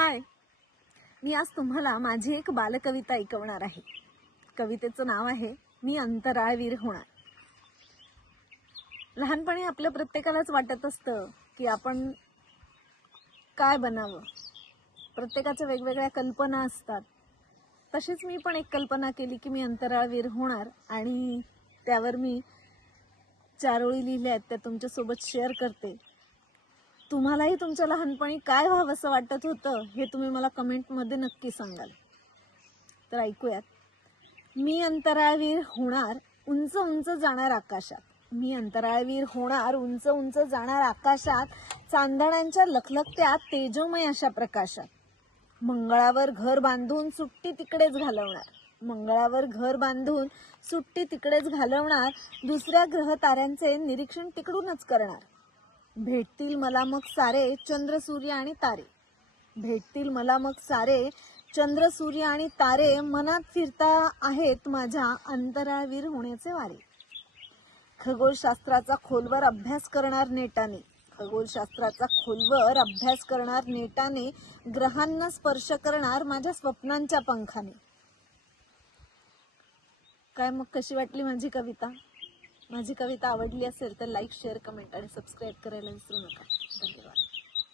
हाय, मी आज तुम्हाला माझी एक बालकविता ऐकवणार आहे। कवितेचं नाव आहे मी अंतराळवीर होणार। लहानपणी आपल्या प्रत्येकालाच वाटत असतं की आपण काय बनावं। प्रत्येकाच्या वेगवेगळ्या कल्पना असतात। तशीच मी पण एक कल्पना केली की मी अंतराळवीर होणार आणि त्यावर मी 4 ओळी लिहिल्या आहेत, त्या तुमच्यासोबत शेअर करते। तुम्हालाही तुमच्या लहानपणी काय व्हावं असं वाटत होतं हे तुम्ही मला कमेंटमध्ये नक्की सांगाल। तर ऐकूयात। मी अंतराळवीर होणार, उंच उंच जाणार आकाशात। मी अंतराळवीर होणार, उंच उंच जाणार आकाशात, चांदण्यांच्या लखलखत्या तेजोमय अशा प्रकाशात। मंगळावर घर बांधून सुट्टी तिकडेच घालवणार। मंगळावर घर बांधून सुट्टी तिकडेच घालवणार। दुसऱ्या ग्रह ताऱ्यांचे निरीक्षण तिकडूनच करणार। भेटतील मला मग सारे चंद्र सूर्य आणि तारे। भेटतील मला मग सारे चंद्र सूर्य आणि तारे। मनात फिरता आहेत माझ्या अंतराळवीर होण्याचे वारे। खगोलशास्त्राचा खोलवर अभ्यास करणार नेटाने। खगोलशास्त्राचा खोलवर अभ्यास करणार नेटाने। ग्रहांना स्पर्श करणार माझ्या स्वप्नांच्या पंखाने। काय मग कशी वाटली माझी कविता? माझी कविता आवडली असेल तर लाईक, शेअर, कमेंट आणि सबस्क्राईब करायला विसरू नका।